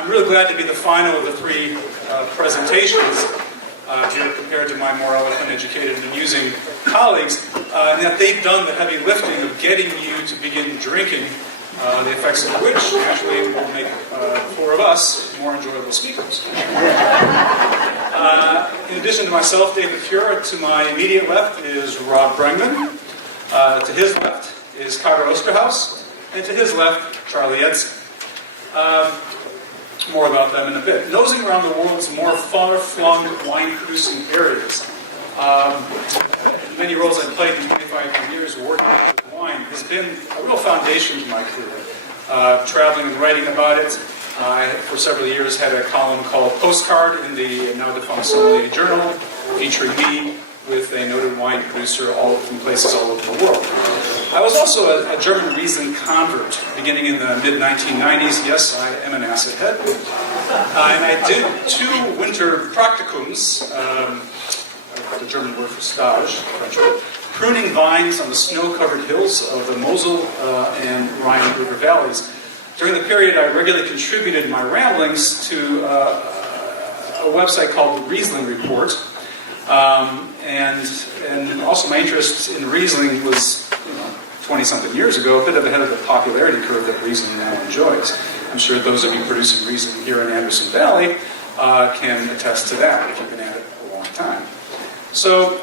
I'm really glad to be the final of the three presentations here compared to my more eloquent, educated, and amusing colleagues, and that they've done the heavy lifting of getting you to begin drinking, the effects of which naturally will make four of us more enjoyable speakers. In addition to myself, David Fura, to my immediate left is Rob Bregman. To his left is Carter Osterhaus, and to his left, Charlie Edson. More about them in a bit. Nosing around the world's more far-flung wine-producing areas. Many roles I've played in 25 years working with wine has been a real foundation to my career. Traveling and writing about it. I, for several years, had a column called Postcard in the now-defunct Sommelier Journal, featuring me with a noted wine producer from places all over the world. I was also a German Riesling convert beginning in the mid-1990s. Yes, I am an acid head. And I did 2 winter practicums, the German word for stage, French word, pruning vines on the snow-covered hills of the Mosel and Rhine River valleys. During the period, I regularly contributed my ramblings to a website called the Riesling Report. And also my interest in Riesling was, 20-something years ago, a bit ahead of the popularity curve that Riesling now enjoys. I'm sure those of you producing Riesling here in Anderson Valley can attest to that if you've been at it a long time. So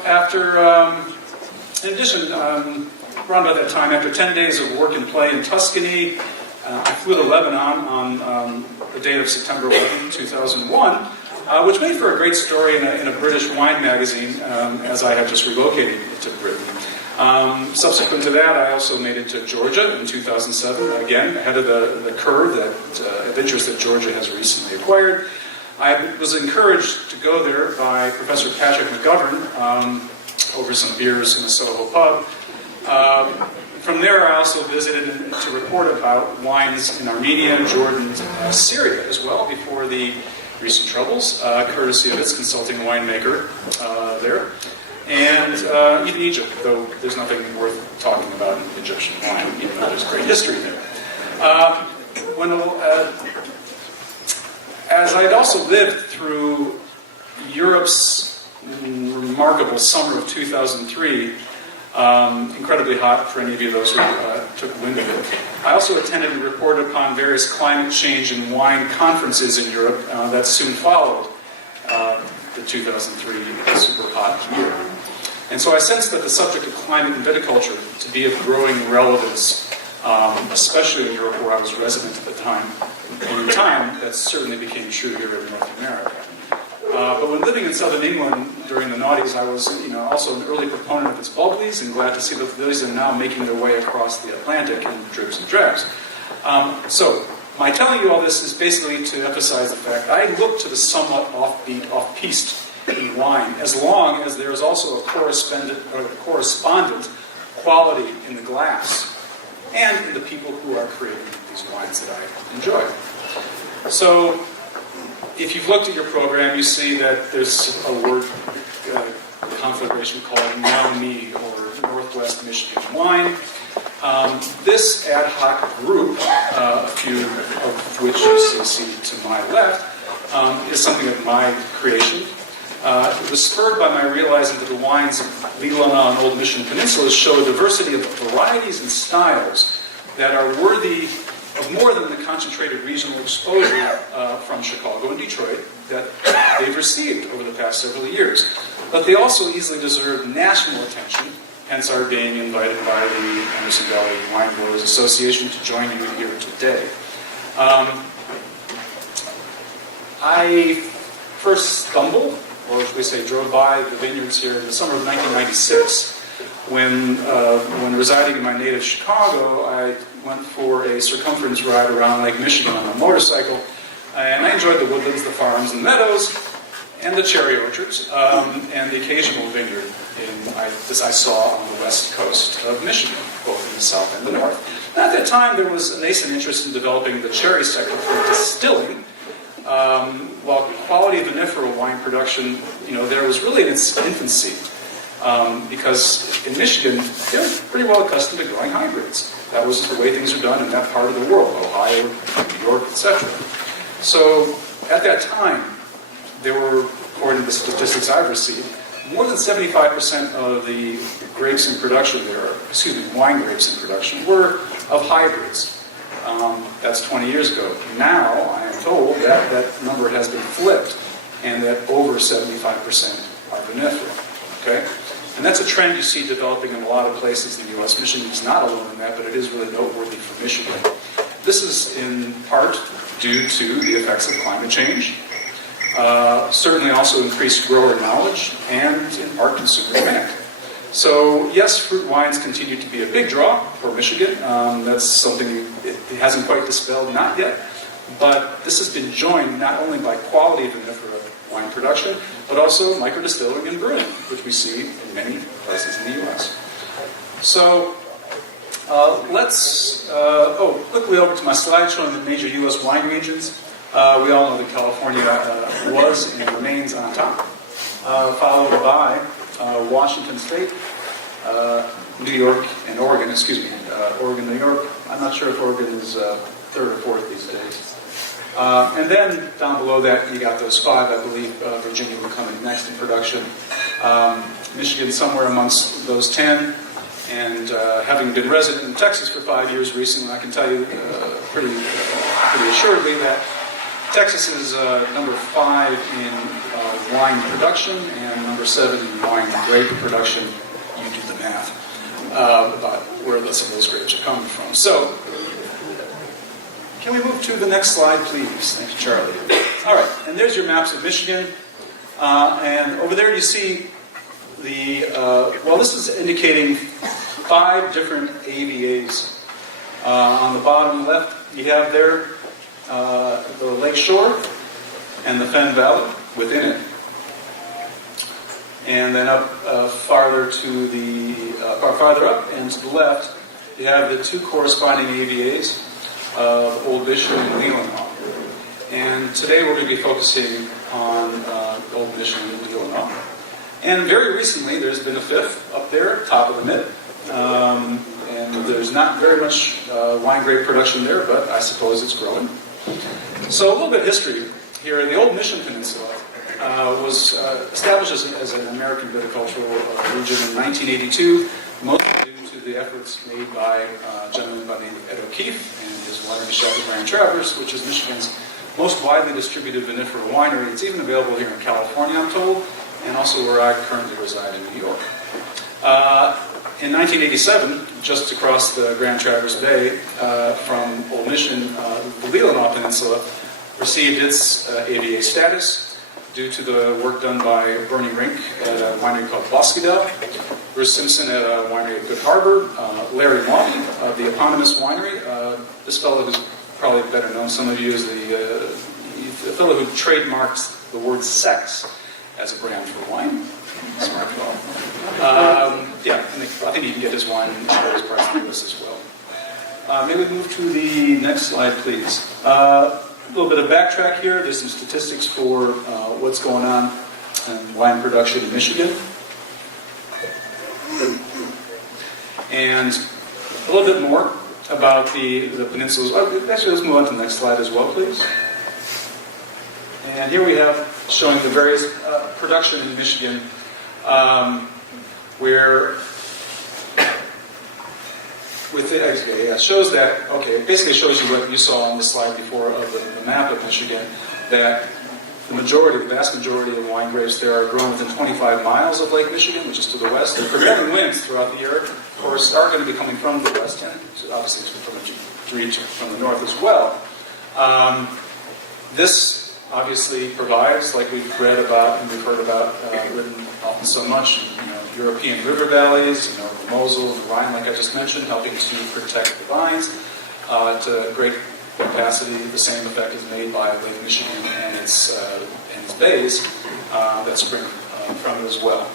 in addition, around about that time, after 10 days of work and play in Tuscany, I flew to Lebanon on the date of September 11, 2001, which made for a great story in a British wine magazine, as I had just relocated to Britain. Subsequent to that, I also made it to Georgia in 2007, again, ahead of the curve of interest that Georgia has recently acquired. I was encouraged to go there by Professor Patrick McGovern over some beers in a Soho pub. From there, I also visited to report about wines in Armenia, Jordan, Syria as well, before the recent troubles, courtesy of its consulting winemaker there. And even Egypt, though there's nothing worth talking about in Egyptian wine, even though there's great history there. As I had also lived through Europe's remarkable summer of 2003, incredibly hot for any of you those who took wind of it, I also attended and reported upon various climate change and wine conferences in Europe that soon followed the 2003 super hot year. And so I sensed that the subject of climate and viticulture to be of growing relevance, especially in Europe where I was resident at the time. And in time, that certainly became true here in North America. But when living in southern England during the noughties, I was also an early proponent of its bubblies, and glad to see that those are now making their way across the Atlantic in dribs and drabs. So my telling you all this is basically to emphasize the fact I look to the somewhat offbeat, off-piste in wine, as long as there is also a correspondent quality in the glass and in the people who are creating these wines that I enjoy. So, if you've looked at your program, you see that there's a word conflagration called NAMI, or Northwest Michigan Wine. This ad hoc group, a few of which you see to my left, is something of my creation. It was spurred by my realizing that the wines of Leelanau and Old Mission Peninsulas show a diversity of varieties and styles that are worthy of more than the concentrated regional exposure from Chicago and Detroit that they've received over the past several years. But they also easily deserve national attention, hence our being invited by the Anderson Valley Winegrowers Association to join you here today. I first stumbled, or should we say drove by the vineyards here in the summer of 1996, when residing in my native Chicago, I went for a circumference ride around Lake Michigan on a motorcycle, and I enjoyed the woodlands, the farms, and meadows, and the cherry orchards, and the occasional vineyard as I saw on the west coast of Michigan, both in the south and the north. And at that time, there was a nascent interest in developing the cherry sector for distilling, while quality vinifera wine production, there was really in its infancy, because in Michigan, they're pretty well accustomed to growing hybrids. That was the way things are done in that part of the world, Ohio, New York, etc. So at that time, there were, according to the statistics I've received, more than 75% of the grapes in production there, wine grapes in production, were of hybrids. That's 20 years ago. Now, I am told that that number has been flipped, and that over 75% are vinifera. Okay? And that's a trend you see developing in a lot of places in the U.S. Michigan is not alone in that, but it is really noteworthy for Michigan. This is in part due to the effects of climate change, certainly also increased grower knowledge, and in part consumer demand. So yes, fruit wines continue to be a big draw for Michigan. That's something it hasn't quite dispelled, not yet. But this has been joined not only by quality of vinifera wine production, but also microdistilling and brewing, which we see in many places in the U.S. So let's quickly over to my slide showing the major U.S. wine regions. We all know that California was and remains on top, followed by Washington State, New York, and Oregon. Oregon, New York. I'm not sure if Oregon is third or fourth these days. And then down below that, you got those five. I believe Virginia will come in next in production. Michigan somewhere amongst those 10. And having been resident in Texas for 5 years recently, I can tell you pretty assuredly that Texas is number 5 in wine production and number 7 in wine grape production. You do the math about where some of those grapes are coming from. So, can we move to the next slide, please? Thank you, Charlie. All right, and there's your maps of Michigan. And over there you see this is indicating 5 different AVAs. On the bottom left, you have there the Lake Shore and the Fenn Valley within it. And then up farther up and to the left, you have the 2 corresponding AVAs of Old Michigan and Leelanau. And today we're going to be focusing on Old Michigan and Leelanau. And very recently, there's been a 5th up there, top of the mid. And there's not very much wine grape production there, but I suppose it's growing. So a little bit of history here. The Old Mission Peninsula was established as an American viticultural region in 1982, mostly due to the efforts made by a gentleman by the name of Ed O'Keefe and his winery shop at Grand Traverse, which is Michigan's most widely distributed vinifera winery. It's even available here in California, I'm told, and also where I currently reside in New York. In 1987, just across the Grand Traverse Bay from Old Mission, the Leelanau Peninsula received its AVA status due to the work done by Bernie Rink at a winery called Bosquedel, Bruce Simpson at a winery at Good Harbor, Larry Maughan of the eponymous winery. This fellow who's probably better known, some of you, is the fellow who trademarked the word sex as a brand for wine. Smart fellow. I think you can get his wine in various parts of the U.S. as well. May we move to the next slide, please? A little bit of backtrack here. There's some statistics for what's going on in wine production in Michigan. And a little bit more about the peninsulas. Actually, let's move on to the next slide as well, please. And here we have showing the various production in Michigan, where it shows that, it basically shows you what you saw on the slide before of the map of Michigan, that the vast majority of wine grapes there are grown within 25 miles of Lake Michigan, which is to the west. The prevailing winds throughout the year, of course, are going to be coming from the west, and obviously from the north as well. This obviously provides, like we've read about and we've heard about, written often so much, European river valleys, the Mosel, the Rhine, like I just mentioned, helping to protect the vines to great capacity. The same effect is made by Lake Michigan and its bays that spring from it as well.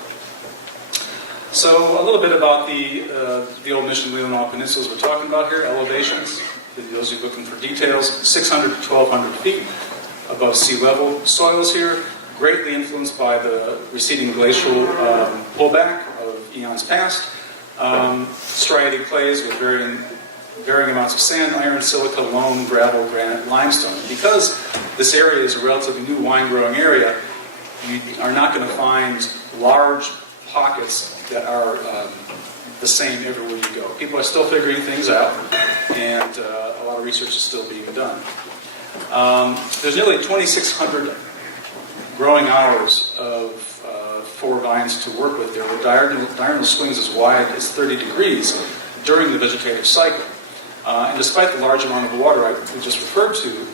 So a little bit about the Old Michigan Leelanau peninsulas we're talking about here, elevations. For those who are looking for details, 600 to 1,200 feet above sea level. Soils here greatly influenced by the receding glacial pullback of eons past. Striated clays with varying amounts of sand, iron, silica, loam, gravel, granite, limestone. Because this area is a relatively new wine growing area, you are not going to find large pockets that are the same everywhere you go. People are still figuring things out, and a lot of research is still being done. There's nearly 2,600 growing hours of 4 vines to work with there, with diurnal swings as wide as 30 degrees during the vegetative cycle. And despite the large amount of water we just referred to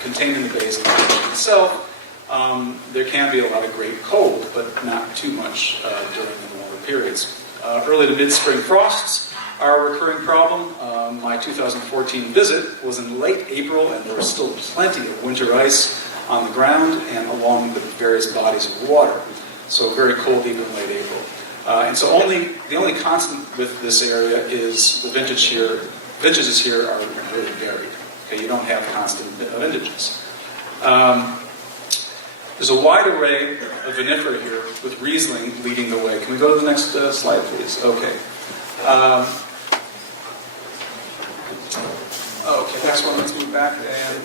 contained in the basin itself, there can be a lot of great cold, but not too much during the warmer periods. Early to mid-spring frosts are a recurring problem. My 2014 visit was in late April, and there was still plenty of winter ice on the ground and along the various bodies of water. So very cold even in late April. And so the only constant with this area is the vintage here. Vintages here are really varied. Okay, you don't have constant vintages. There's a wide array of vinifera here, with Riesling leading the way. Can we go to the next slide, please? Okay. Okay, next one. Let's move back. And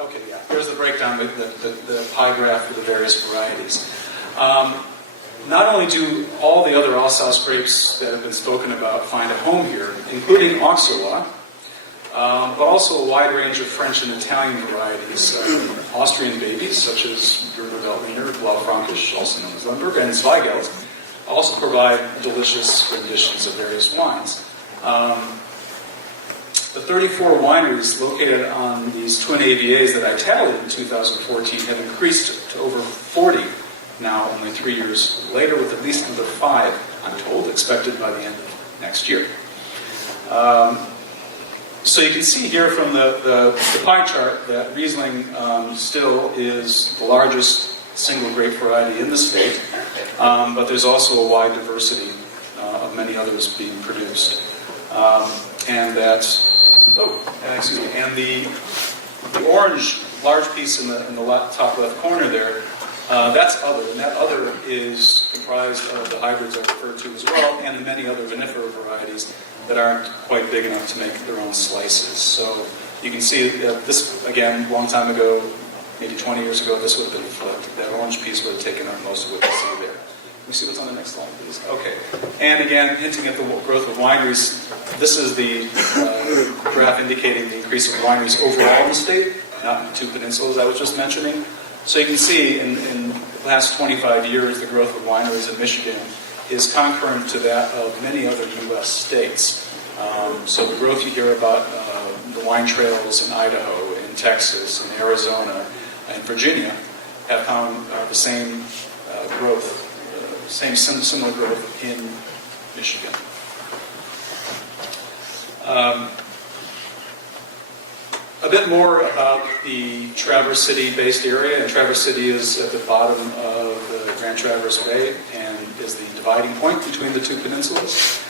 okay, yeah. Here's the breakdown, the pie graph for the various varieties. Not only do all the other Alsace grapes that have been spoken about find a home here, including Auxerrois, but also a wide range of French and Italian varieties. Austrian babies, such as Grüner Veltliner, Blaufränkisch, also known as Lemberg, and Zweigelt, also provide delicious renditions of various wines. The 34 wineries located on these twin AVAs that I tallied in 2014 have increased to over 40 now, only 3 years later, with at least another 5, I'm told, expected by the end of next year. So you can see here from the pie chart that Riesling still is the largest single grape variety in the state, but there's also a wide diversity of many others being produced. And that, and the orange large piece in the top left corner there, that's other, and that other is comprised of the hybrids I referred to as well, and the many other vinifera varieties that aren't quite big enough to make their own slices. So you can see this, again, a long time ago, maybe 20 years ago, this would have been flipped. That orange piece would have taken up most of what you see there. Can we see what's on the next slide, please? Okay. And again, hinting at the growth of wineries, this is the graph indicating the increase of wineries overall in the state, not in the 2 peninsulas I was just mentioning. So you can see in the last 25 years, the growth of wineries in Michigan is concurrent to that of many other U.S. states. So the growth you hear about the wine trails in Idaho, in Texas, in Arizona, and Virginia have found the same growth, similar growth in Michigan. A bit more about the Traverse City-based area, and Traverse City is at the bottom of the Grand Traverse Bay and is the dividing point between the 2 peninsulas.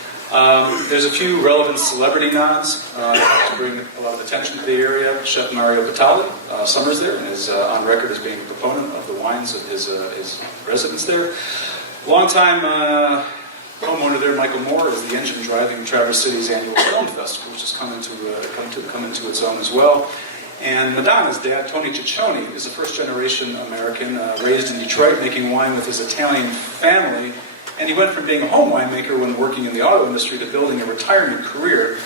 There's a few relevant celebrity nods to bring a lot of attention to the area. Chef Mario Batali summers there and is on record as being a proponent of the wines of his residence there. Longtime homeowner there, Michael Moore, is the engine driving Traverse City's annual film festival, which has come into its own as well. And Madonna's dad, Tony Ciccione, is a first-generation American raised in Detroit, making wine with his Italian family. And he went from being a home winemaker when working in the auto industry to building a retirement career,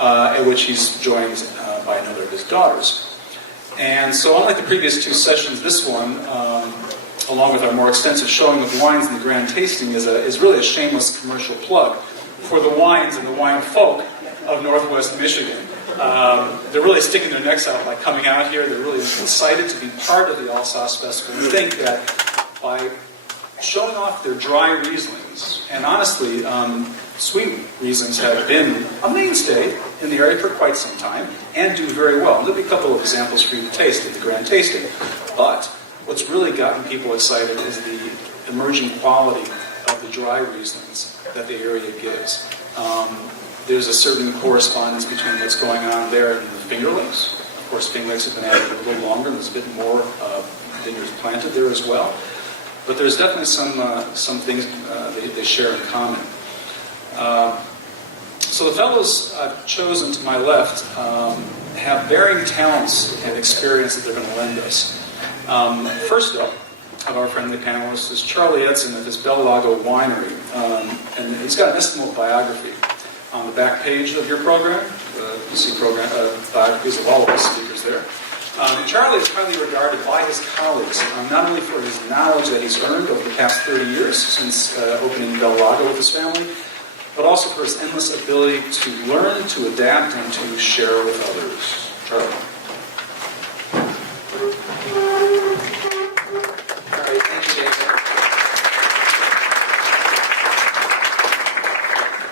at which he's joined by another of his daughters. And so, unlike the previous 2 sessions, this one, along with our more extensive showing of wines in the grand tasting, is really a shameless commercial plug for the wines and the wine folk of Northwest Michigan. They're really sticking their necks out by coming out here. They're really excited to be part of the Alsace Festival and think that by showing off their dry Rieslings, and honestly, sweet Rieslings have been a mainstay in the area for quite some time and do very well. And there'll be a couple of examples for you to taste at the grand tasting. But what's really gotten people excited is the emerging quality of the dry Rieslings that the area gives. There's a certain correspondence between what's going on there and the Finger Lakes. Of course, Finger Lakes have been added a little longer, and there's a bit more vineyards planted there as well. But there's definitely some things they share in common. So the fellows I've chosen to my left have varying talents and experience that they're going to lend us. First up, of our friendly panelists is Charlie Edson of his Bel Lago Winery, and he's got an estimable biography on the back page of your program. You see biographies of all of the speakers there. Charlie is highly regarded by his colleagues, not only for his knowledge that he's earned over the past 30 years since opening Bel Lago with his family, but also for his endless ability to learn, to adapt, and to share with others. Charlie. All right, thank you, David.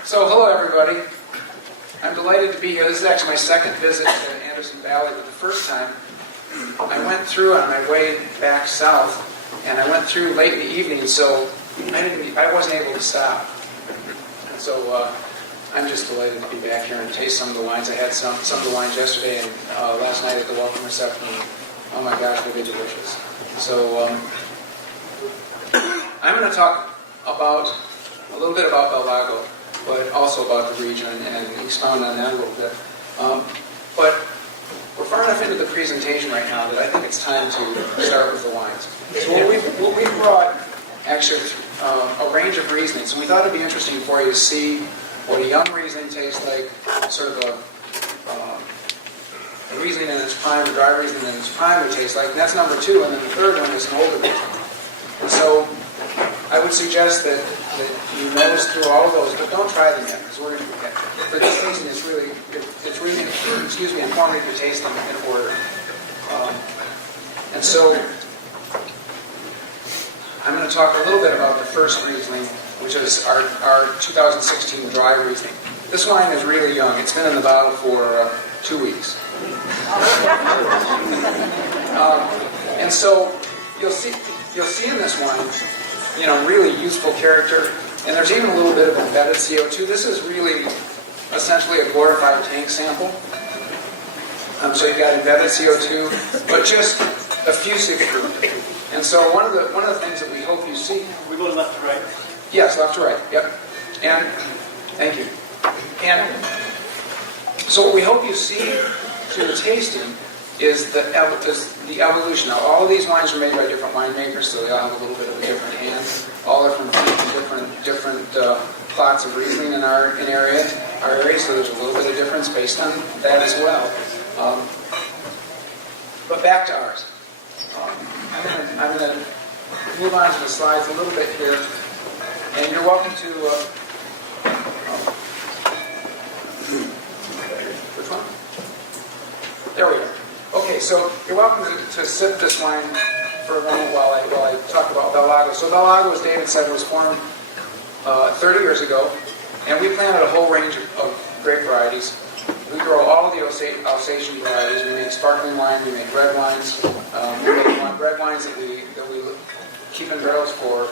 So, hello, everybody. I'm delighted to be here. This is actually my second visit to Anderson Valley, but the first time I went through on my way back south, and I went through late in the evening, so I wasn't able to stop. And so I'm just delighted to be back here and taste some of the wines. I had some of the wines yesterday and last night at the welcome reception. Oh my gosh, they're delicious. So I'm going to talk about a little bit about Bel Lago, but also about the region and expound on that a little bit. But we're far enough into the presentation right now that I think it's time to start with the wines. So what we've brought actually a range of Rieslings, and we thought it'd be interesting for you to see what a young Riesling tastes like, sort of a Riesling in its prime, a dry Riesling in its prime would taste like, and that's number two, and then the third one is an older Riesling. And so I would suggest that you nose through all of those, but don't try them yet, because we're going to, for this tasting, it's really informative to taste them in order. And so I'm going to talk a little bit about the first Riesling, which is our 2016 dry Riesling. This wine is really young. It's been in the bottle for 2 weeks. And so you'll see in this wine, really youthful character, and there's even a little bit of embedded CO2. This is really essentially a glorified tank sample. So you've got embedded CO2, but just effusive fruit. And so one of the things that we hope you see. We go left to right. Yes, left to right. Yep. And thank you. And so what we hope you see through the tasting is the evolution. Now, all of these wines are made by different winemakers, so they all have a little bit of a different hand. All are from different plots of Riesling in our area, so there's a little bit of difference based on that as well. But back to ours. I'm going to move on to the slides a little bit here, and you're welcome to. Which one? There we go. Okay, so you're welcome to sip this wine for a moment while I talk about Bel Lago. So Bel Lago, as David said, was formed 30 years ago, and we planted a whole range of grape varieties. We grow all of the Alsatian varieties. We make sparkling wine, we make red wines. We make red wines that we keep in barrels for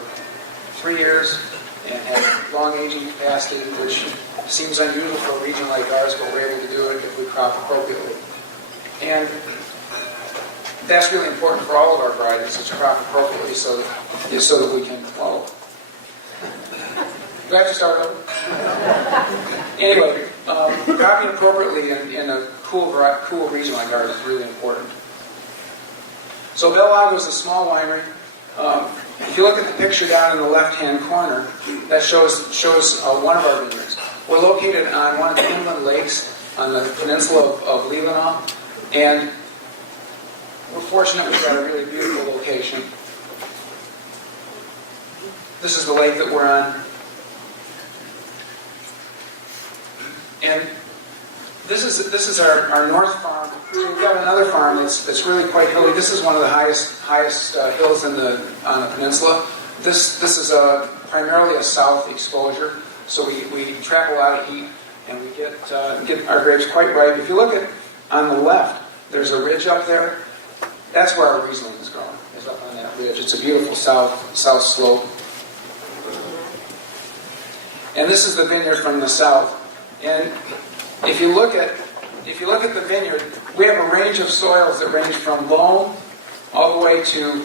3 years and have long aging capacity, which seems unusual for a region like ours, but we're able to do it if we crop appropriately. And that's really important for all of our varieties, to crop appropriately so that we can follow. Do I have to start over? Anyway, cropping appropriately in a cool region like ours is really important. So Bel Lago is a small winery. If you look at the picture down in the left-hand corner, that shows one of our vineyards. We're located on one of the inland lakes on the peninsula of Leelanau, and we're fortunate we've got a really beautiful location. This is the lake that we're on. And this is our north farm. So we've got another farm that's really quite hilly. This is one of the highest hills on the peninsula. This is primarily a south exposure, so we trap a lot of heat and we get our grapes quite ripe. If you look at on the left, there's a ridge up there. That's where our Riesling is growing. Is up on that ridge. It's a beautiful south slope. And this is the vineyard from the south. And if you look at the vineyard, we have a range of soils that range from loam all the way to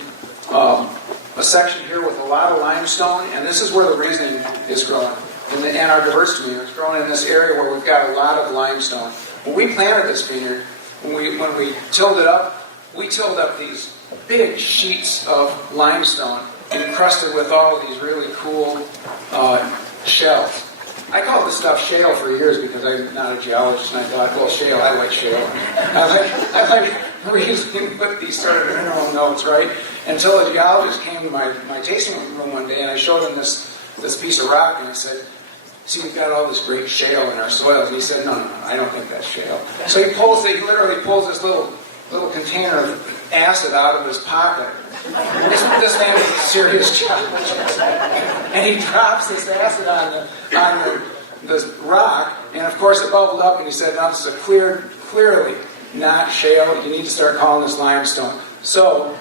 a section here with a lot of limestone, and this is where the Riesling is growing. And our diverse vineyard is growing in this area where we've got a lot of limestone. When we planted this vineyard, when we tilled it up, we tilled up these big sheets of limestone encrusted with all of these really cool shells. I called this stuff shale for years because I'm not a geologist, and I thought, well, shale, I like shale. I like Riesling with these sort of mineral notes, right? Until a geologist came to my tasting room one day, and I showed him this piece of rock, and I said, see, we've got all this great shale in our soils. And he said, no, I don't think that's shale. So he literally pulls this little container of acid out of his pocket. This man is a serious geologist. And he drops this acid on the rock, and of course it bubbled up, and he said, no, this is clearly not shale. You need to start calling this limestone. So,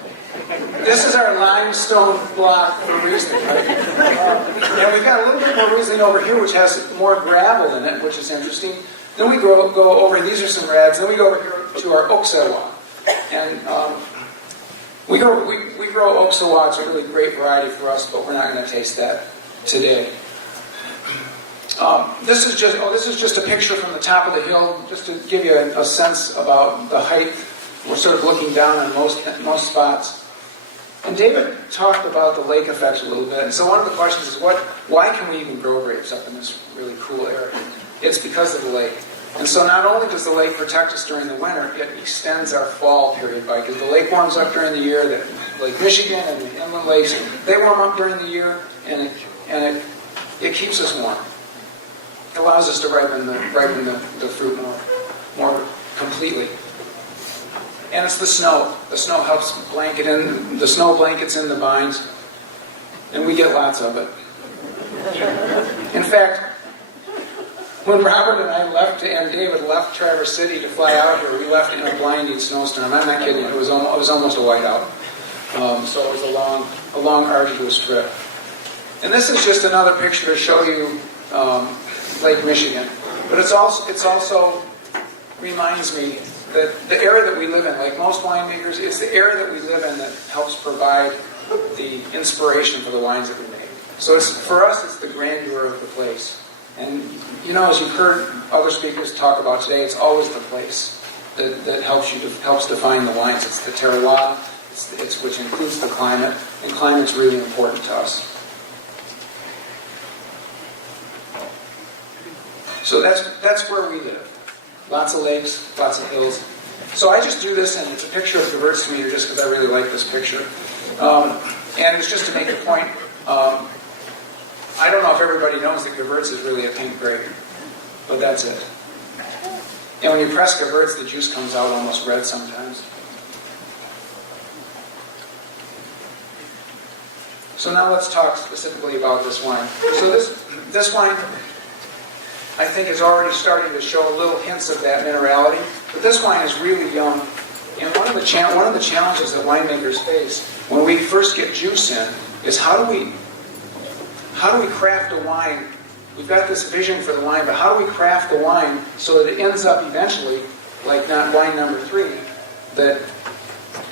this is our limestone block for Riesling, right? And we've got a little bit more Riesling over here, which has more gravel in it, which is interesting. Then we go over, these are some reds, then we go over here to our Oxawa. And we grow Oxawa. It's a really great variety for us, but we're not going to taste that today. This is just a picture from the top of the hill, just to give you a sense about the height. We're sort of looking down on most spots. And David talked about the lake effects a little bit. And so one of the questions is, why can we even grow grapes up in this really cool area? It's because of the lake. And so not only does the lake protect us during the winter, it extends our fall period by, because the lake warms up during the year, Lake Michigan and the inland lakes, they warm up during the year, and it keeps us warm. It allows us to ripen the fruit more completely. And it's the snow. The snow helps blanket in, the snow blankets in the vines, and we get lots of it. In fact, when Robert and I left, and David left Traverse City to fly out here, we left in a blinding snowstorm. I'm not kidding. It was almost a whiteout. So it was a long, arduous trip. And this is just another picture to show you Lake Michigan. But it also reminds me that the area that we live in, like most winemakers, it's the area that we live in that helps provide the inspiration for the wines that we make. So for us, it's the grandeur of the place. And as you've heard other speakers talk about today, it's always the place that helps define the wines. It's the terroir, it's which includes the climate, and climate's really important to us. So that's where we live. Lots of lakes, lots of hills. So I just drew this, and it's a picture of the Gewürztraminer just because I really like this picture. And it's just to make a point. I don't know if everybody knows that Gewürz is really a pink grape, but that's it. And when you press Gewürz, the juice comes out almost red sometimes. So now let's talk specifically about this wine. So this wine, I think, is already starting to show little hints of that minerality. But this wine is really young. And one of the challenges that winemakers face when we first get juice in is how do we craft a wine? We've got this vision for the wine, but how do we craft the wine so that it ends up eventually like wine number 3 that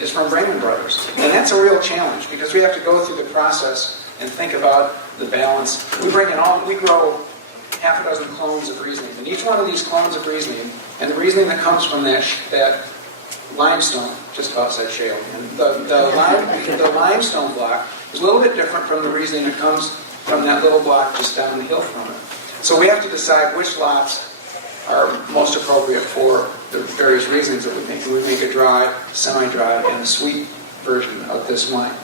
is from Brayman Brothers? And that's a real challenge because we have to go through the process and think about the balance. We grow half a dozen clones of Riesling, and each one of these clones of Riesling, and the Riesling that comes from that limestone, just about said shale, and the limestone block is a little bit different from the Riesling that comes from that little block just down the hill from it. So we have to decide which lots are most appropriate for the various Rieslings that we make. We make a dry, semi-dry, and a sweet version of this wine.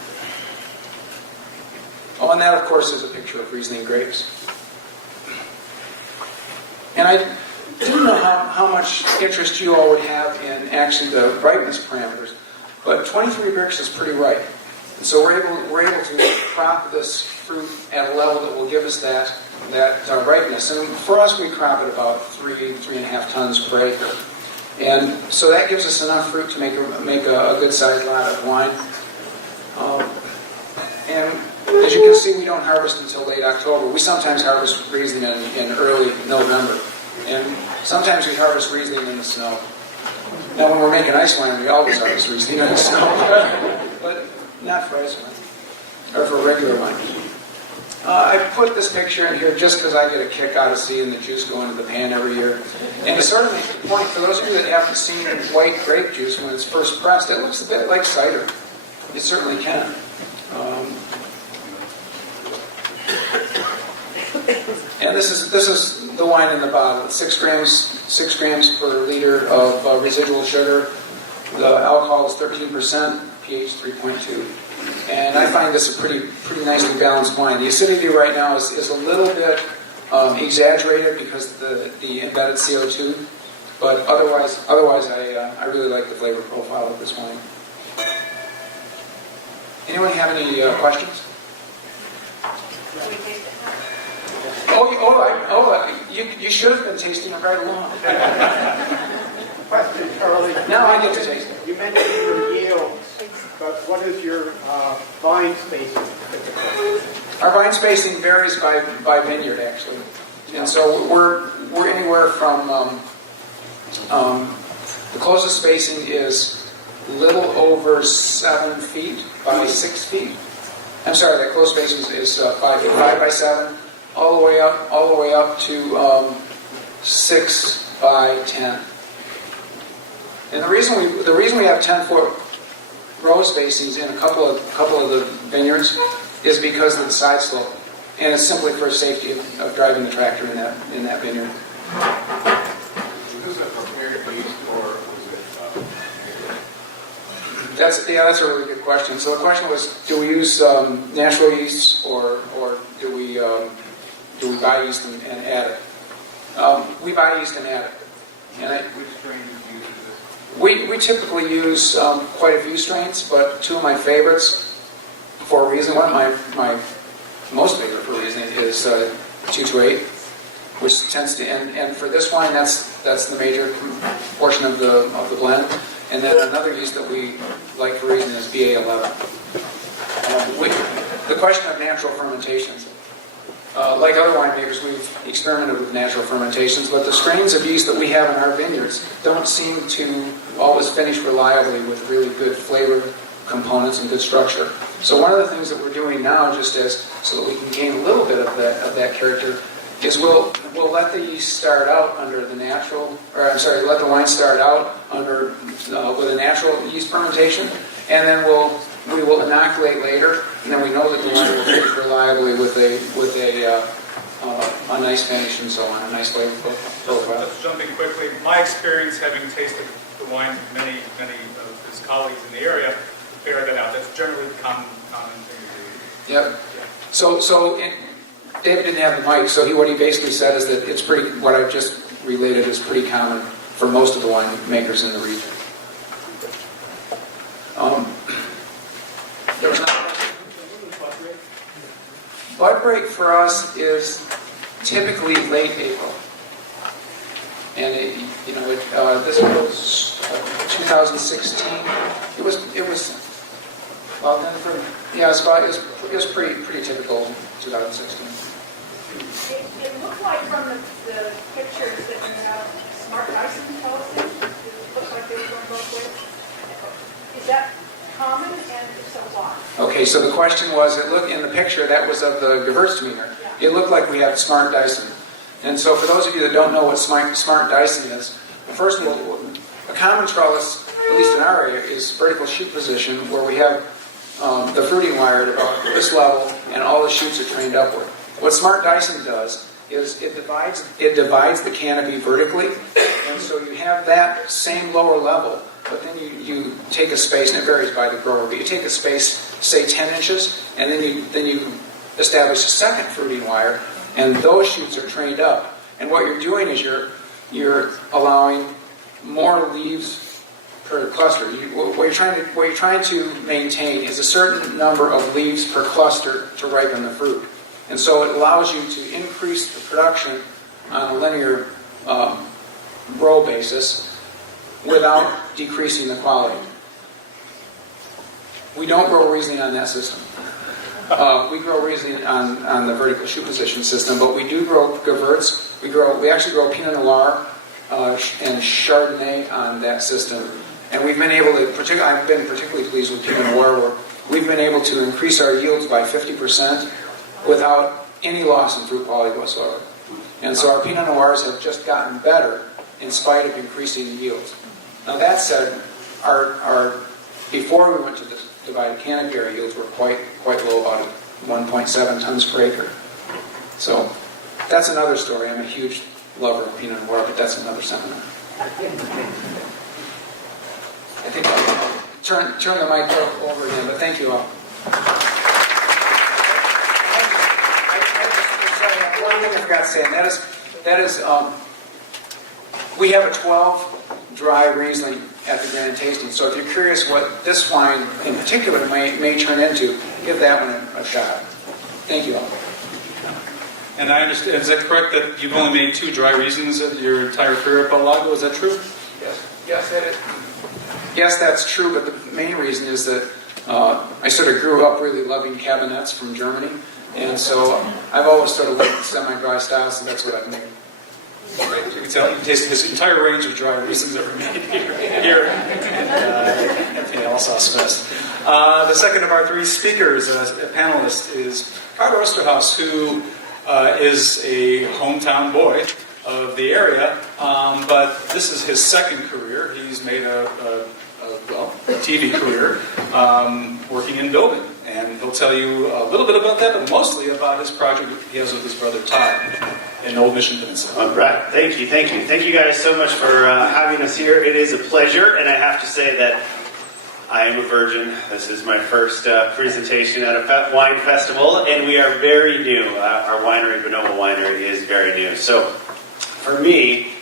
Oh, and that, of course, is a picture of Riesling grapes. And I didn't know how much interest you all would have in actually the ripeness parameters, but 23 Brix is pretty ripe. And so we're able to crop this fruit at a level that will give us that ripeness. And for us, we crop it about 3.5 tons per acre. And so that gives us enough fruit to make a good-sized lot of wine. And as you can see, we don't harvest until late October. We sometimes harvest Riesling in early November. And sometimes we harvest Riesling in the snow. Now, when we're making ice wine, we always harvest Riesling in the snow. But not for ice wine, or for regular wine. I put this picture in here just because I get a kick out of seeing the juice go into the pan every year. And to sort of make the point, for those of you that haven't seen white grape juice when it's first pressed, it looks a bit like cider. It certainly can. And this is the wine in the bottle. 6 grams per liter of residual sugar. The alcohol is 13%, pH 3.2. And I find this a pretty nicely balanced wine. The acidity right now is a little bit exaggerated because of the embedded CO2, but otherwise I really like the flavor profile of this wine. Anyone have any questions? You should have been tasting it right along. Question, Charlie. Now I get to taste it. You mentioned your yields, but what is your vine spacing typically? Our vine spacing varies by vineyard, actually, and so we're anywhere from the closest spacing is little over 7 feet by 6 feet. I'm sorry, that close spacing is 5 feet, 5 by 7, all the way up to 6 by 10. And the reason we have 10-foot row spacings in a couple of the vineyards is because of the side slope, and it's simply for safety of driving the tractor in that vineyard. Was this a prepared yeast or was it? That's a really good question. So the question was, do we use natural yeasts or do we buy yeast and add it? We buy yeast and add it. And Which strain did you use this? we typically use quite a few strains, but two of my favorites for a reason. One of my most favorite for a reason is 228, which tends to and for this wine that's the major portion of the blend. And then another yeast that we like for a reason is BA11. The question of natural fermentations. Like other winemakers, we've experimented with natural fermentations, but the strains of yeast that we have in our vineyards don't seem to always finish reliably with really good flavor components and good structure. So one of the things that we're doing now, just so that we can gain a little bit of that character, is we'll let the yeast start out under the natural, let the wine start out under with a natural yeast fermentation, and then we will inoculate later, and then we know that the wine will finish reliably with a nice finish and so on, a nice flavor profile. Just jumping quickly, my experience having tasted the wines of many of his colleagues in the area bear that out. That's generally the common thing to do. Yep. So David didn't have the mic, so what he basically said is that it's pretty. What I've just related is pretty common for most of the winemakers in the region. There was another question? Bud break for us is typically late April, and this was 2016. It was well then for it was pretty typical 2016. It looked like from the pictures that you have smart licensing policy, it looked like they were going both ways. Is that common, and if so, why? Okay, so the question was, in the picture, that was of the Gewürztraminer. It looked like we had smart dicing. And so for those of you that don't know what smart dicing is, first of all, a common trellis, at least in our area, is vertical shoot position, where we have the fruiting wire at about this level, and all the shoots are trained upward. What smart dicing does is it divides the canopy vertically, and so you have that same lower level, but then you take a space, and it varies by the grower, but you take a space, say 10 inches, and then you establish a second fruiting wire, and those shoots are trained up. And what you're doing is you're allowing more leaves per cluster. What you're trying to maintain is a certain number of leaves per cluster to ripen the fruit. And so it allows you to increase the production on a linear row basis without decreasing the quality. We don't grow Riesling on that system. We grow Riesling on the vertical shoot position system, but we do grow Gewürz. We actually grow Pinot Noir and Chardonnay on that system. And we've been able to, I've been particularly pleased with Pinot Noir, where we've been able to increase our yields by 50% without any loss in fruit quality whatsoever. And so our Pinot Noirs have just gotten better in spite of increasing yields. Now that said, our before we went to the divided canopy, our yields were quite low, about 1.7 tons per acre. So that's another story. I'm a huge lover of Pinot Noir, but that's another seminar. I think I'll turn the mic over again, but thank you all. One thing I forgot to say, and that is we have a 12 dry Riesling at the Grand Tasting. So if you're curious what this wine in particular may turn into, give that one a shot. Thank you all. And I understand, is that correct that you've only made 2 dry Rieslings in your entire career at Balago? Is that true? Yes, that is. Yes, that's true, but the main reason is that I sort of grew up really loving Cabernets from Germany, and so I've always sort of liked semi-dry styles, so that's what I've made. Right. You can tell you tasted this entire range of dry Rieslings that were made here at Alsace Fest. The second of our 3 speakers, a panelist, is Carter Osterhaus, who is a hometown boy of the area, but this is his second career. He's made a TV career working in building, and he'll tell you a little bit about that, but mostly about his project he has with his brother Todd in Old Mission Peninsula. All right, thank you guys so much for having us here. It is a pleasure, and I have to say that I am a virgin. This is my first presentation at a wine festival, and we are very new. Our winery, Bonobo Winery, is very new. So for me,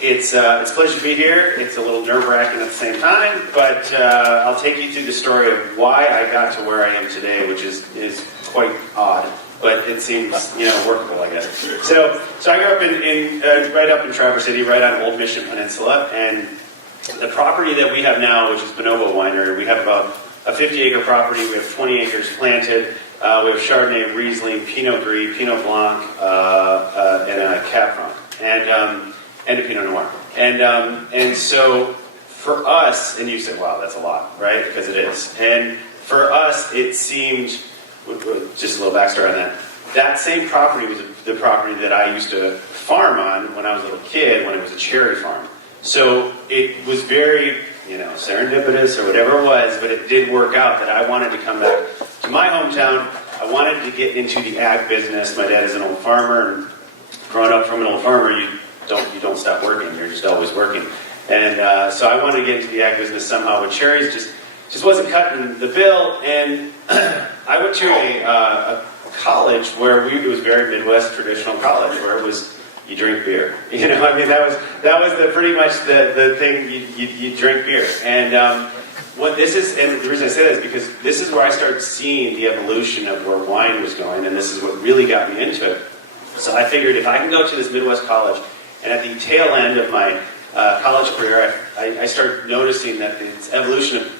it's a pleasure to be here. It's a little nerve-wracking at the same time, but I'll take you through the story of why I got to where I am today, which is quite odd, but it seems workable, I guess. So I grew up in right up in Traverse City, right on Old Mission Peninsula, and the property that we have now, which is Bonobo Winery, we have about a 50-acre property. We have 20 acres planted. We have Chardonnay, Riesling, Pinot Gris, Pinot Blanc, and a Cab Franc, and a Pinot Noir. And so for us, and you said, wow, that's a lot, right? Because it is. And for us, it seemed, just a little backstory on that, that same property was the property that I used to farm on when I was a little kid, when it was a cherry farm. So it was very, serendipitous or whatever it was, but it did work out that I wanted to come back to my hometown. I wanted to get into the ag business. My dad is an old farmer, and growing up from an old farmer, you don't stop working. You're just always working. And so I wanted to get into the ag business somehow, but cherries just wasn't cutting the bill. And I went to a college where it was very Midwest traditional college, where it was, you drink beer. That was pretty much the thing. You drink beer. And what this is, and the reason I say that is because this is where I started seeing the evolution of where wine was going, and this is what really got me into it. So I figured if I can go to this Midwest college, and at the tail end of my college career, I started noticing that this evolution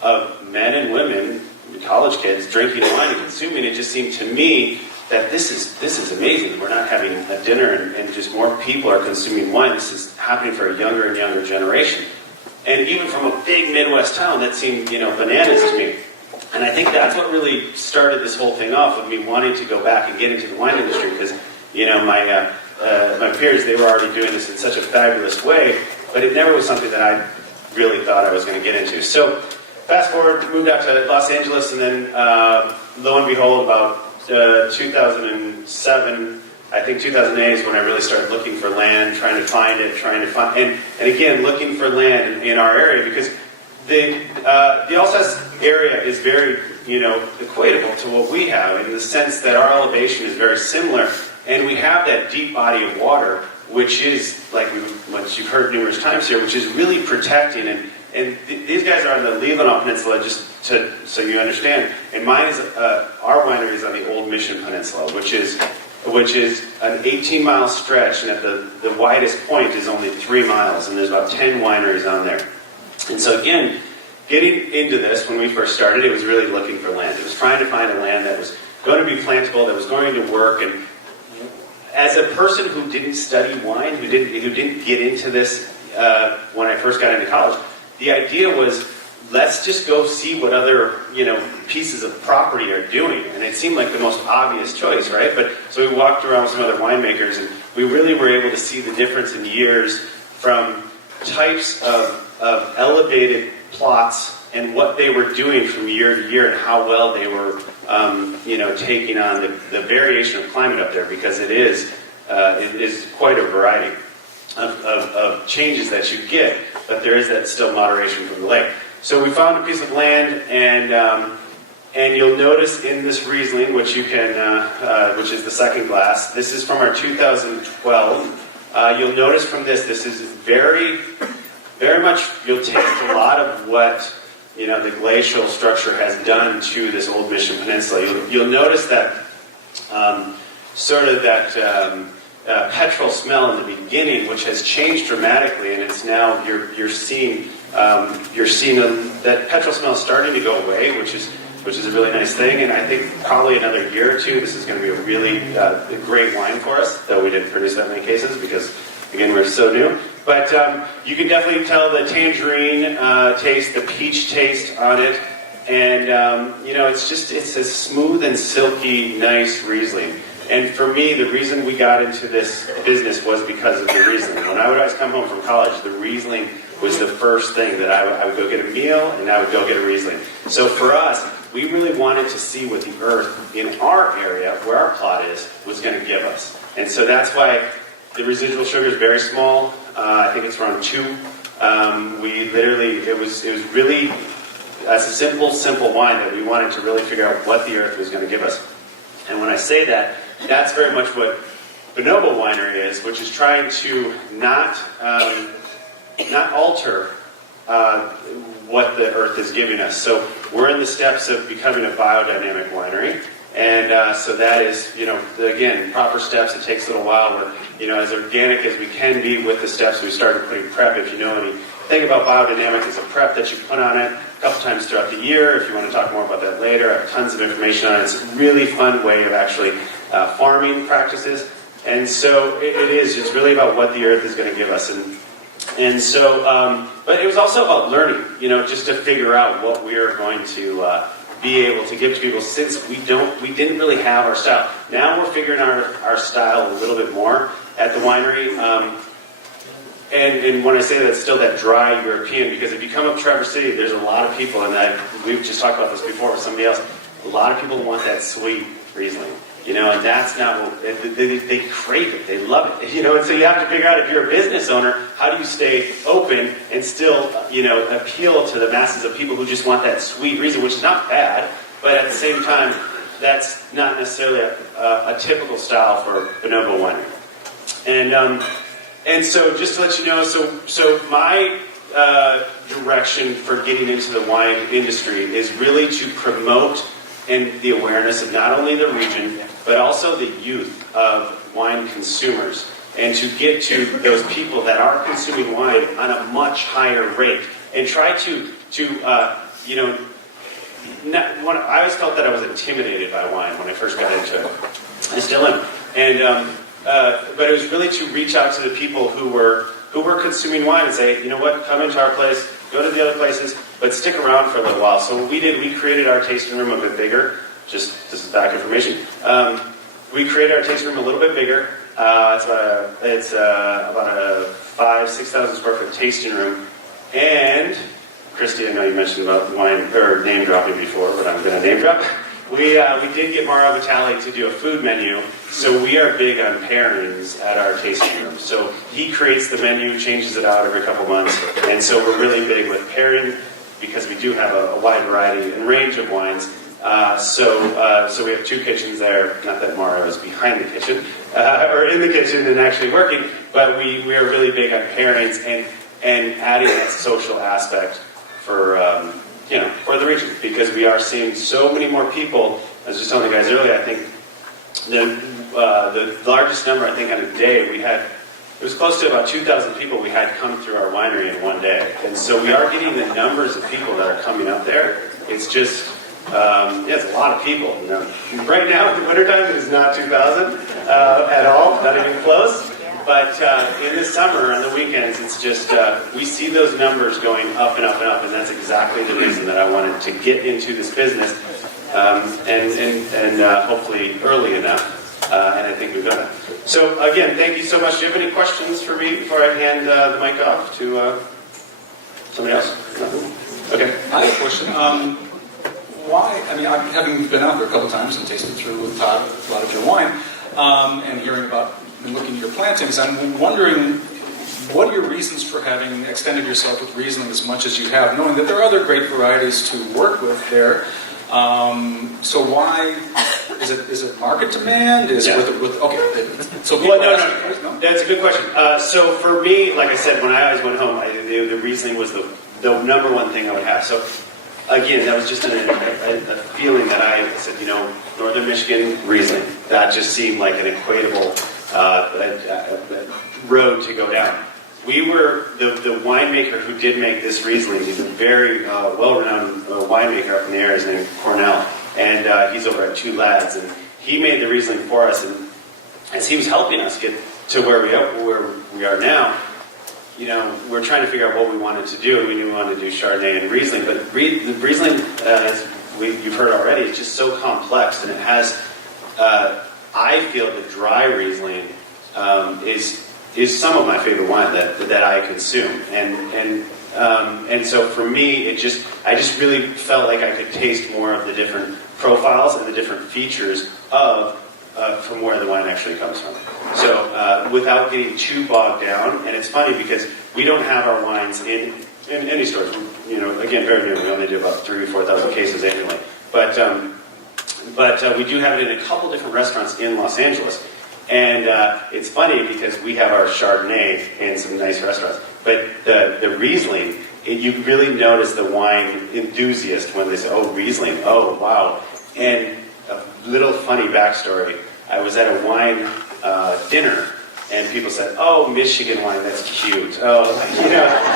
of men and women, college kids, drinking wine and consuming it, just seemed to me that this is amazing. We're not having a dinner and just more people are consuming wine. This is happening for a younger and younger generation. And even from a big Midwest town, that seemed, bananas to me. And I think that's what really started this whole thing off, with me wanting to go back and get into the wine industry, because, my peers, they were already doing this in such a fabulous way, but it never was something that I really thought I was going to get into. So fast forward, moved out to Los Angeles, and then lo and behold, about 2007, I think 2008 is when I really started looking for land, trying to find, and again, looking for land in our area, because the Alsace area is very, equatable to what we have, in the sense that our elevation is very similar, and we have that deep body of water, which is, which you've heard numerous times here, which is really protecting, and these guys are on the Leelanau Peninsula, just so you understand, and mine is, our winery is on the Old Mission Peninsula, which is an 18-mile stretch, and at the widest point is only 3 miles, and there's about 10 wineries on there. And so again, getting into this, when we first started, it was really looking for land. It was trying to find a land that was going to be plantable, that was going to work, and as a person who didn't study wine, who didn't get into this when I first got into college, the idea was let's just go see what other, pieces of property are doing. And it seemed like the most obvious choice, right? But so we walked around with some other winemakers, and we really were able to see the difference in years from types of elevated plots and what they were doing from year to year and how well they were, taking on the variation of climate up there, because it is quite a variety of changes that you get, but there is that still moderation from the lake. So we found a piece of land, and you'll notice in this Riesling, which you can, which is the second glass. This is from our 2012. You'll notice from this is very, very much. You'll taste a lot of what the glacial structure has done to this old Mission Peninsula. You'll notice that sort of that. Petrol smell in the beginning, which has changed dramatically, and it's now you're seeing that petrol smell is starting to go away, which is a really nice thing. And I think probably another year or two, this is going to be a really great wine for us. Though we didn't produce that many cases because, again, we're so new. But you can definitely tell the tangerine taste, the peach taste on it, and it's a smooth and silky, nice Riesling. And for me, the reason we got into this business was because of the Riesling. When I would always come home from college, the Riesling was the first thing that I would go get a meal, and I would go get a Riesling. So for us, we really wanted to see what the earth in our area, where our plot is, was going to give us. And so that's why the residual sugar is very small. I think it's around 2. It was really a simple wine that we wanted to really figure out what the earth was going to give us. And when I say that, that's very much what Bonobo Winery is, which is trying to not alter what the earth is giving us. So we're in the steps of becoming a biodynamic winery, and so that is, again, proper steps. It takes a little while. We're, as organic as we can be with the steps. We started putting prep. If you know anything about biodynamic, it's a prep that you put on it a couple times throughout the year. If you want to talk more about that later, I have tons of information on it. It's a really fun way of actually farming practices. And so it's really about what the earth is going to give us. And so, but it was also about learning, just to figure out what we are going to be able to give to people, since we didn't really have our style. Now we're figuring out our style a little bit more at the winery. And when I say that, it's still that dry European, because if you come up Traverse City, there's a lot of people, and we've just talked about this before with somebody else, a lot of people want that sweet Riesling, and that's not what, they crave it, they love it, and so you have to figure out, if you're a business owner, how do you stay open and still, appeal to the masses of people who just want that sweet Riesling, which is not bad, but at the same time, that's not necessarily a typical style for Bonobo Winery. And so, just to let you know, so my direction for getting into the wine industry is really to promote the awareness of not only the region, but also the youth of wine consumers, and to get to those people that are consuming wine on a much higher rate, and try to I always felt that I was intimidated by wine when I first got into it. I still am. But it was really to reach out to the people who were consuming wine and say, come into our place, go to the other places, but stick around for a little while. So what we did, we created our tasting room a bit bigger. This is back information. We created our tasting room a little bit bigger. It's about a 5,000-6,000 square foot tasting room. And Christy, I know you mentioned about wine or name dropping before, but I'm going to name drop. We did get Mario Vitale to do a food menu, so we are big on pairings at our tasting room. So he creates the menu, changes it out every couple months, and so we're really big with pairing, because we do have a wide variety and range of wines. So we have 2 kitchens there. Not that Mario is behind the kitchen or in the kitchen and actually working, but we are really big on pairings and adding that social aspect for the region, because we are seeing so many more people. I was just telling the guys earlier, I think the largest number, I think, on a day it was close to about 2,000 people we had come through our winery in one day. And so we are getting the numbers of people that are coming up there. It's just, it's a lot of people. Right now, at the wintertime, it is not 2,000 at all, not even close. But in the summer, on the weekends, it's just, we see those numbers going up and up and up, and that's exactly the reason that I wanted to get into this business, and hopefully early enough. And I think we've done it. So again, thank you so much. Do you have any questions for me before I hand the mic off to somebody else? No? Okay. I have a question. Why, I mean, having been out there a couple of times and tasted through with Todd a lot of your wine, and hearing about and looking at your plantings, I'm wondering, what are your reasons for having extended yourself with Riesling as much as you have, knowing that there are other great varieties to work with there? So why, is it market demand? Is it okay. So well, no. That's a good question. So for me, like I said, when I always went home, the Riesling was the number one thing I would have. So again, that was just a feeling that I said, Northern Michigan Riesling. That just seemed like an equatable road to go down. We were, the winemaker who did make this Riesling, he's a very well-renowned winemaker up in the area, his name is Cornell, and he's over at Two Lads, and he made the Riesling for us, and as he was helping us get to where we are now, we're trying to figure out what we wanted to do, and we knew we wanted to do Chardonnay and Riesling, but the Riesling, as you've heard already, is just so complex, and it has, I feel the dry Riesling is some of my favorite wine that I consume, and so for me, I just really felt like I could taste more of the different profiles and the different features of from where the wine actually comes from. So without getting too bogged down, and it's funny because we don't have our wines in any stores. Again, very new. We only do about 3,000 or 4,000 cases annually, but we do have it in a couple different restaurants in Los Angeles. And it's funny because we have our Chardonnay in some nice restaurants, but the Riesling, you really notice the wine enthusiast when they say, "Oh, Riesling, oh, wow." And a little funny backstory, I was at a wine dinner, and people said, "Oh, Michigan wine, that's cute." Oh,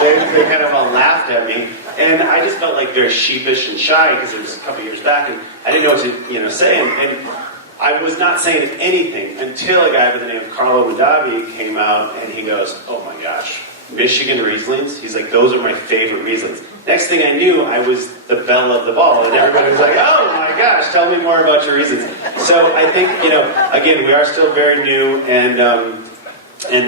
they kind of all laughed at me, and I just felt like very sheepish and shy because it was a couple years back, and I didn't know what to say, and I was not saying anything until a guy by the name of Carlo Mudavi came out, and he goes, "Oh my gosh, Michigan Rieslings?" He's like, "Those are my favorite Rieslings." Next thing I knew, I was the belle of the ball, and everybody was like, "Oh my gosh, tell me more about your Rieslings." So I think, again, we are still very new, and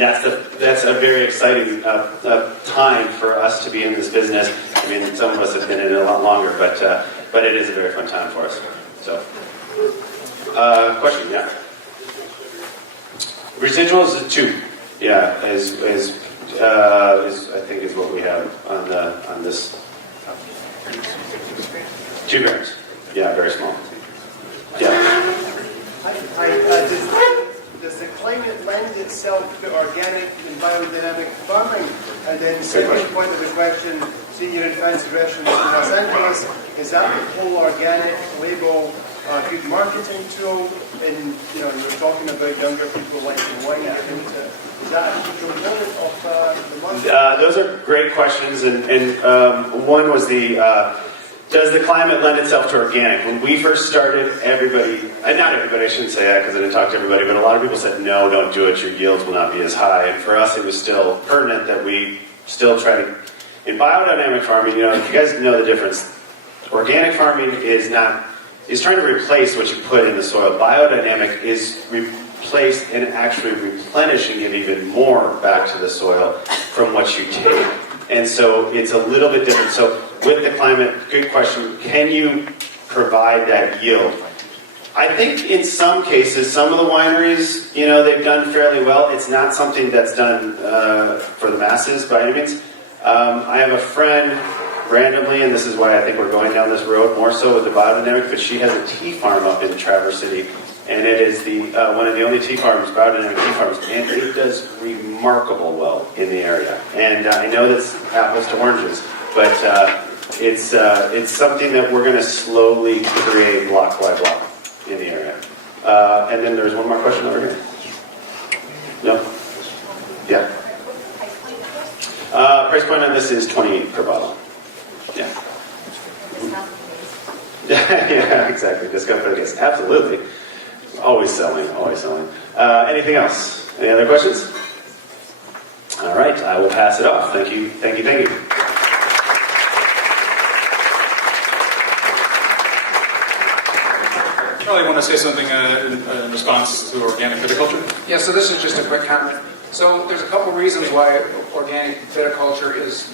that's a very exciting time for us to be in this business. I mean, some of us have been in it a lot longer, but it is a very fun time for us. So. Question, yeah. Residuals is 2. Yeah, is I think is what we have on this. 2 grams. Yeah, very small. Yeah. Does the climate lend itself to organic and biodynamic farming? And then second point of the question, see you're in fancy restaurants in Los Angeles, is that the whole organic label a good marketing tool? And you were talking about younger people liking wine. Is that a key component of the market? Those are great questions, and one was does the climate lend itself to organic? When we first started, not everybody, I shouldn't say that because I didn't talk to everybody, but a lot of people said, "No, don't do it, your yields will not be as high." And for us, it was still pertinent that we still try to, in biodynamic farming, if you guys know the difference, organic farming is trying to replace what you put in the soil. Biodynamic is replace and actually replenish and give even more back to the soil from what you take. And so it's a little bit different. So with the climate, good question, can you provide that yield? I think in some cases, some of the wineries, they've done fairly well. It's not something that's done for the masses by any means. I have a friend randomly, and this is why I think we're going down this road more so with the biodynamic, but she has a tea farm up in Traverse City, and it is one of the only tea farms, biodynamic tea farms, and it does remarkable well in the area. And I know that's apples to oranges, but it's something that we're going to slowly create block by block in the area. And then there's one more question over here. No? Yeah. Price point on this is $28 per bottle. Yeah. Yeah, exactly. Discount for the case. Absolutely. Always selling, always selling. Anything else? Any other questions? All right, I will pass it off. Thank you, thank you, thank you. Charlie, want to say something in response to organic viticulture? Yeah, so this is just a quick comment. So there's a couple reasons why organic viticulture is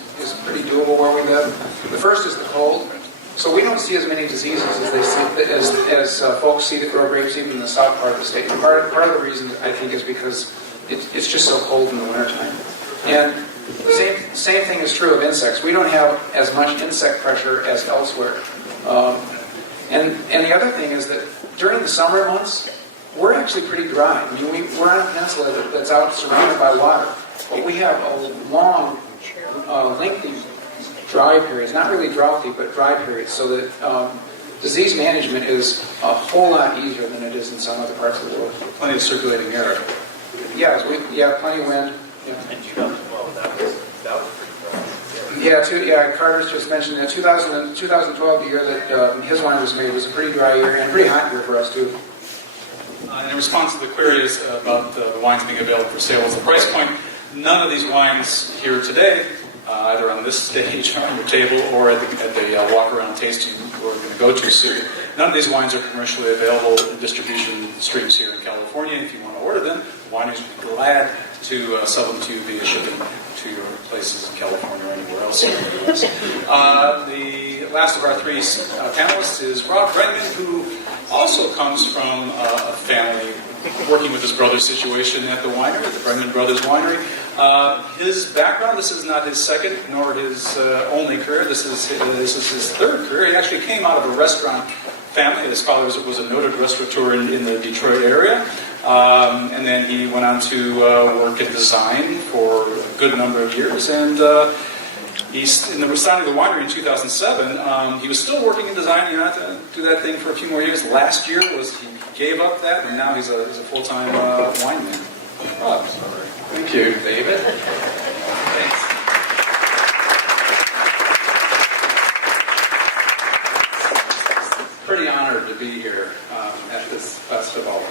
pretty doable where we live. The first is the cold. So we don't see as many diseases as they see, as folks see that grow grapes even in the south part of the state. And part of the reason, I think, is because it's just so cold in the wintertime. And the same thing is true of insects. We don't have as much insect pressure as elsewhere. And the other thing is that during the summer months, we're actually pretty dry. I mean, we're on a peninsula that's out surrounded by water, but we have a long, lengthy dry periods, not really droughty, but dry periods, so that disease management is a whole lot easier than it is in some other parts of the world. Plenty of circulating air. Yeah, plenty of wind. Yeah. And 2012, that was pretty dry. Yeah, Carter's just mentioned that 2012, the year that his wine was made, was a pretty dry year and a pretty hot year for us too. In response to the queries about the wines being available for sale as a price point, none of these wines here today, either on this stage on your table or at the walk-around tasting we're going to go to soon, none of these wines are commercially available in distribution streams here in California. If you want to order them, wineries would be glad to sell them to you via shipping to your places in California or anywhere else in the U.S. The last of our three panelists is Rob Bregman, who also comes from a family working with his brother's situation at the winery, the Bregman Brothers Winery. His background, this is not his second nor his only career, this is his third career. He actually came out of a restaurant family. His father was a noted restaurateur in the Detroit area. And then he went on to work in design for a good number of years. And in the signing of the winery in 2007, he was still working in design. He had to do that thing for a few more years. Last year he gave up that, and now he's a full-time wine man. Rob. Thank you, David. Thanks. Pretty honored to be here at this festival.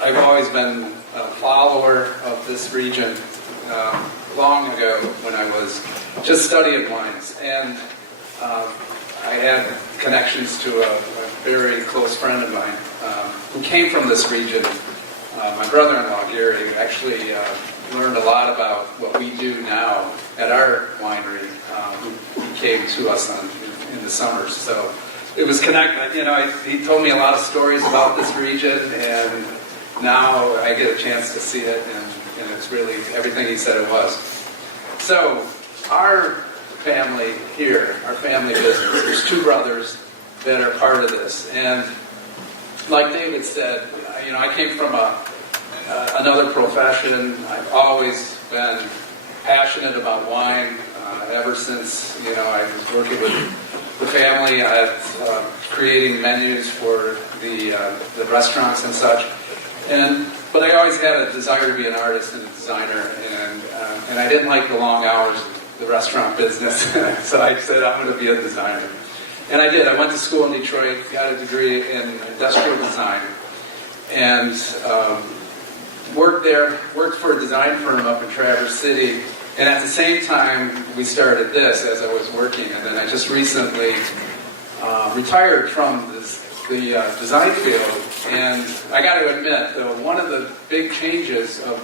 I've always been a follower of this region long ago when I was just studying wines, and I had connections to a very close friend of mine who came from this region. My brother-in-law, Gary, actually learned a lot about what we do now at our winery. He came to us in the summers, so it was connected. He told me a lot of stories about this region, and now I get a chance to see it, and it's really everything he said it was. So our family here, our family business, there's two brothers that are part of this, and like David said, I came from another profession. I've always been passionate about wine ever since I was working with the family at creating menus for the restaurants and such. But I always had a desire to be an artist and a designer, and I didn't like the long hours of the restaurant business, so I said I'm going to be a designer. And I did. I went to school in Detroit, got a degree in industrial design, and worked for a design firm up in Traverse City. And at the same time, we started this as I was working. And then I just recently retired from the design field. And I got to admit, though, one of the big changes of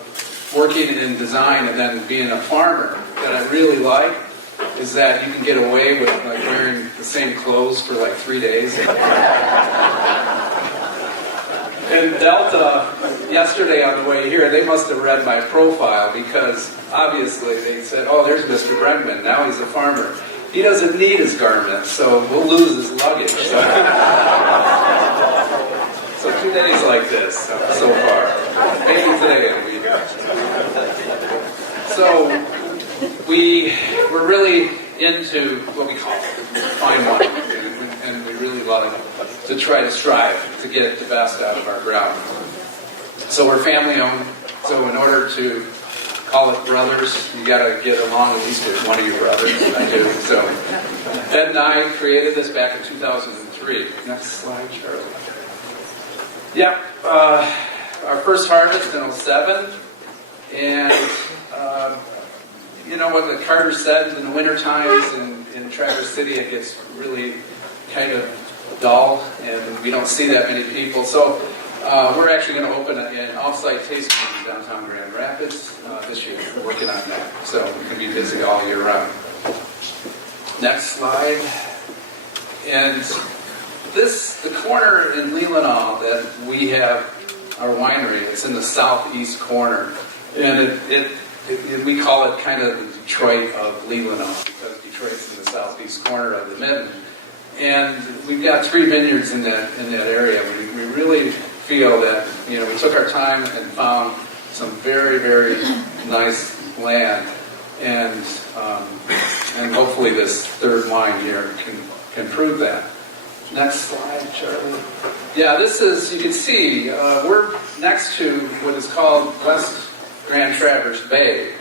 working in design and then being a farmer that I really like is that you can get away with wearing the same clothes for 3 days. And Delta, yesterday on the way here, they must have read my profile because obviously they said, oh, there's Mr. Bregman, now he's a farmer. He doesn't need his garments, so we'll lose his luggage. So 2 days like this so far. Maybe today will be here. So we're really into what we call fine wine, and we really love to try to strive to get the best out of our ground. So we're family owned, so in order to call it brothers, you got to get along at least with one of your brothers, and I do. So Ed and I created this back in 2003. Next slide, Charlie. Yep, our first harvest in 2007, and you know what the Carter said, in the winter times in Traverse City, it gets really kind of dull, and we don't see that many people. So we're actually going to open an off-site tasting room in downtown Grand Rapids this year. We're working on that, so we can be busy all year round. Next slide. And the corner in Leelanau that we have our winery, it's in the southeast corner, and we call it kind of the Detroit of Leelanau, because Detroit's in the southeast corner of the Mitten. And we've got 3 vineyards in that area. We really feel that, you know, we took our time and found some very, very nice land, and hopefully this third wine here can prove that. Next slide, Charlie. Yeah, this is, you can see, we're next to what is called West Grand Traverse Bay,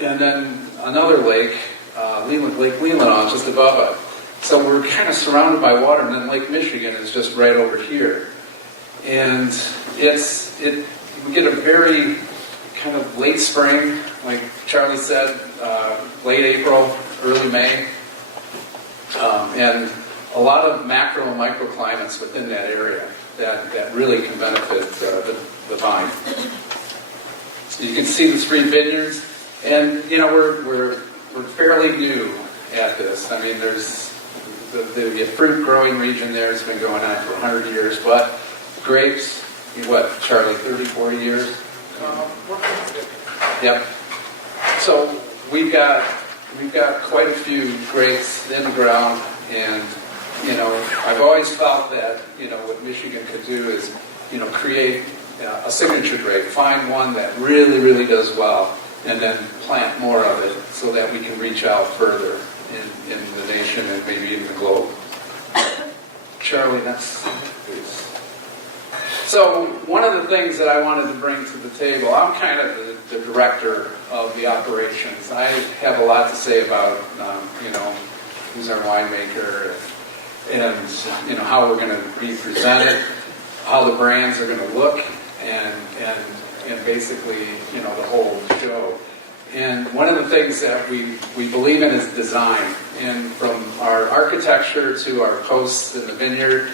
and then another lake, Lake Leelanau, just above it. So we're kind of surrounded by water, and then Lake Michigan is just right over here. And we get a very kind of late spring, like Charlie said, late April, early May, and a lot of macro and microclimates within that area that really can benefit the vine. So you can see the 3 vineyards, and you know we're fairly new at this. I mean, there's the fruit growing region there has been going on for 100 years, but grapes, what, Charlie, 30, 40 years? Yep. So we've got quite a few grapes in the ground, and you know, I've always felt that, you know, what Michigan could do is, you know, create a signature grape, find one that really, really does well, and then plant more of it so that we can reach out further in the nation and maybe even the globe. Charlie, next slide, please. So one of the things that I wanted to bring to the table, I'm kind of the director of the operations. I have a lot to say about, you know, who's our winemaker, and you know how we're going to be presented, how the brands are going to look, and basically, you know, the whole show. And one of the things that we believe in is design, and from our architecture to our posts in the vineyard,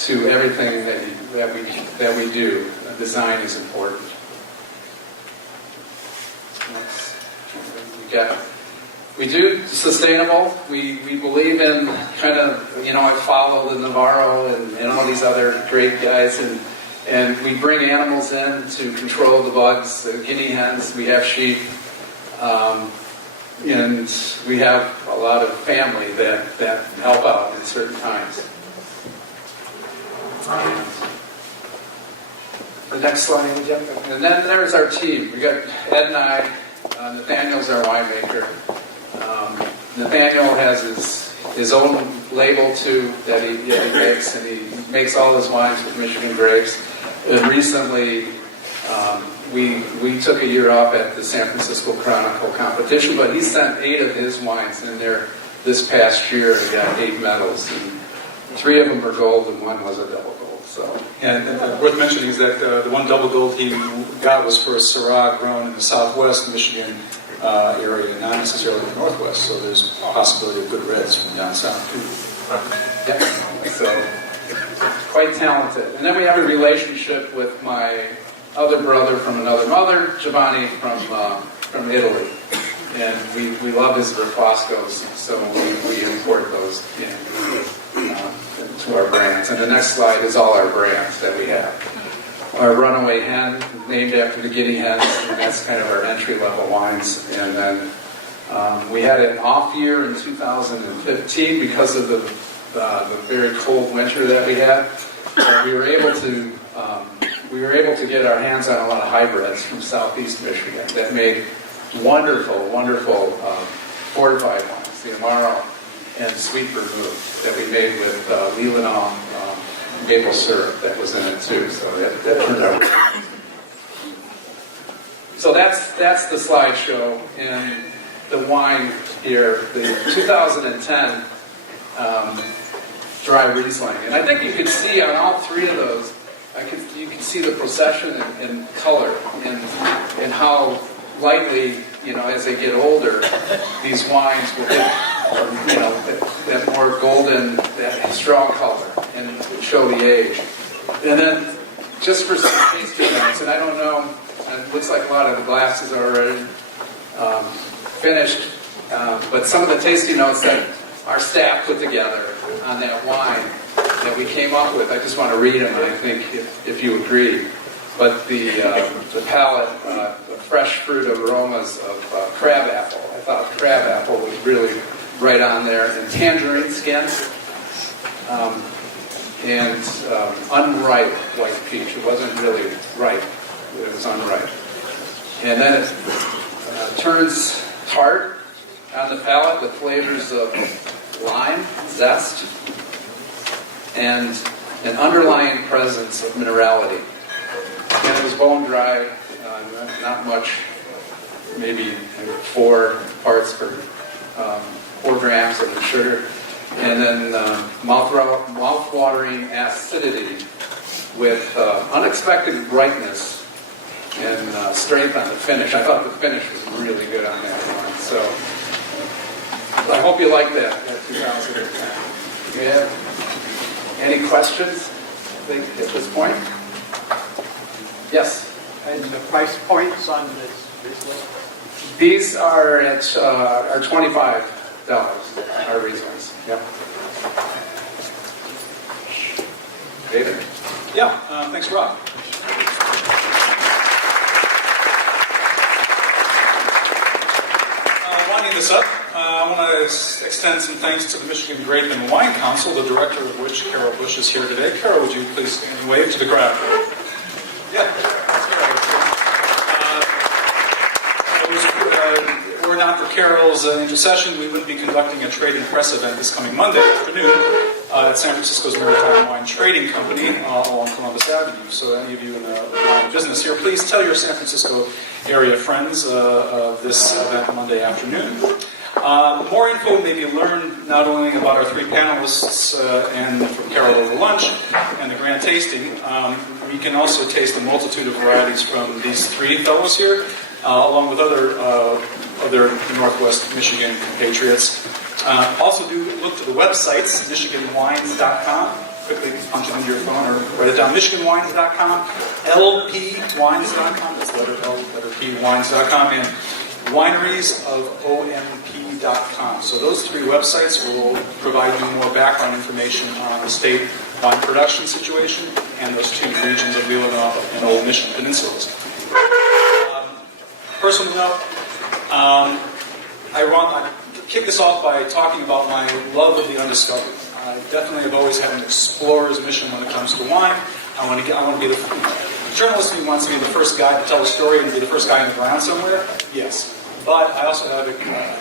to everything that we do, design is important. Next. We do sustainable. We believe in kind of, you know, I follow the Navarro and all these other great guys, and we bring animals in to control the bugs, the guinea hens, we have sheep, and we have a lot of family that help out at certain times. The next slide, and then there's our team. We got Ed and I. Nathaniel's our winemaker. Nathaniel has his own label too that he makes, and he makes all his wines with Michigan grapes. And recently, we took a year off at the San Francisco Chronicle competition, but he sent 8 of his wines in there this past year and got 8 medals. And 3 of them were gold, and 1 was a double gold. So, and worth mentioning is that the 1 double gold he got was for a Syrah grown in the southwest Michigan area, not necessarily the northwest. So there's a possibility of good reds from down south too. Yeah, so quite talented. And then we have a relationship with my other brother from another mother, Giovanni from Italy, and we love his Refoscos, so we import those to our brands. And the next slide is all our brands that we have. Our Runaway Hen, named after the guinea hens, and that's kind of our entry-level wines. And then we had an off year in 2015 because of the very cold winter that we had. We were able to get our hands on a lot of hybrids from southeast Michigan that made wonderful, wonderful fortified wines, the Amaro and Sweet Vermouth that we made with Leelanau maple syrup that was in it too. So that turned out. So that's the slideshow, and the wine here, the 2010 dry Riesling. And I think you could see on all 3 of those, you could see the procession and color, and how lightly, as they get older, these wines will get, that more golden, that strong color, and show the age. And then, just for some tasting notes, and I don't know, it looks like a lot of the glasses are already finished, but some of the tasting notes that our staff put together on that wine that we came up with, I just want to read them, I think, if you agree. But the palate, the fresh fruit of aromas of crab apple. I thought crab apple was really right on there. And tangerine skin. And unripe white peach. It wasn't really ripe. It was unripe. And then it turns tart on the palate with flavors of lime, zest, and an underlying presence of minerality. And it was bone dry, not much, maybe 4 parts per 4 grams of sugar. And then mouth-watering acidity with unexpected brightness and strength on the finish. I thought the finish was really good on that one. So I hope you like that 2010. Do you have any questions, I think, at this point? Yes? And the price points on this Riesling? These are at are $25, our Rieslings. Yep. David? Yeah, thanks, Rob. Winding this up, I want to extend some thanks to the Michigan Grape and Wine Council, the director of which, Carol Bush, is here today. Carol, would you please stand and wave to the crowd? Yeah. Were it not for Carol's intercession, we wouldn't be conducting a trade and press event this coming Monday afternoon at San Francisco's Maritime Wine Trading Company along Columbus Avenue. So any of you in the wine business here, please tell your San Francisco area friends of this event Monday afternoon. More info may be learned not only about our 3 panelists and from Carol over lunch and the grand tasting. We can also taste a multitude of varieties from these 3 fellows here, along with other Northwest Michigan compatriots. Also do look to the websites, michiganwines.com. Quickly punch it into your phone or write it down, michiganwines.com, lpwines.com, that's letter L, letter P, wines.com, and wineries.omp.com. So those 3 websites will provide you more background information on the state wine production situation and those 2 regions of Leelanau and Old Mission Peninsulas. Personal note, I want to kick this off by talking about my love of the undiscovered. I definitely have always had an explorer's mission when it comes to wine. I want to be the journalist who wants to be the first guy to tell a story and be the first guy on the ground somewhere. Yes, but I also have a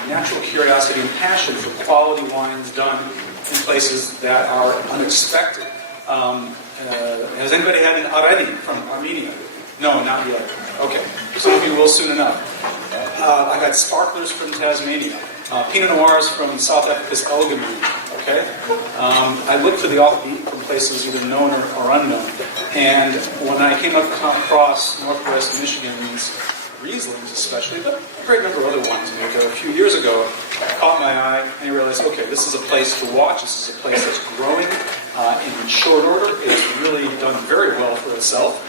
natural curiosity and passion for quality wines done in places that are unexpected. Has anybody had an Areni from Armenia? No, not yet. Okay, some of you will soon enough. I've had sparklers from Tasmania, Pinot Noirs from South Africa's Elgin. Okay, I look for the offbeat from places either known or unknown. And when I came across Northwest Michigan's Rieslings, especially, but a great number of other wines a few years ago, caught my eye, and I realized, okay, this is a place to watch. This is a place that's growing in short order. It's really done very well for itself.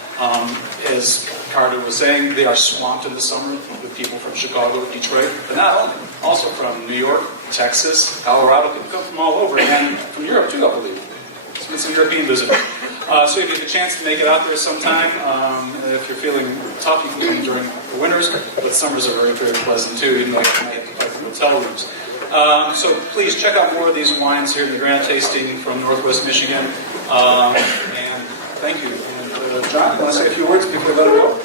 As Carter was saying, they are swamped in the summer with people from Chicago, Detroit, but not only, also from New York, Texas, Colorado. People come from all over, and from Europe too, I believe. There's been some European visitors. So if you get a chance to make it out there sometime, if you're feeling tough, you can come during the winters, but summers are very, very pleasant too, even though you might have to fight for hotel rooms. So please check out more of these wines here in the Grand Tasting from Northwest Michigan. And thank you. And John, you want to say a few words before we let it go?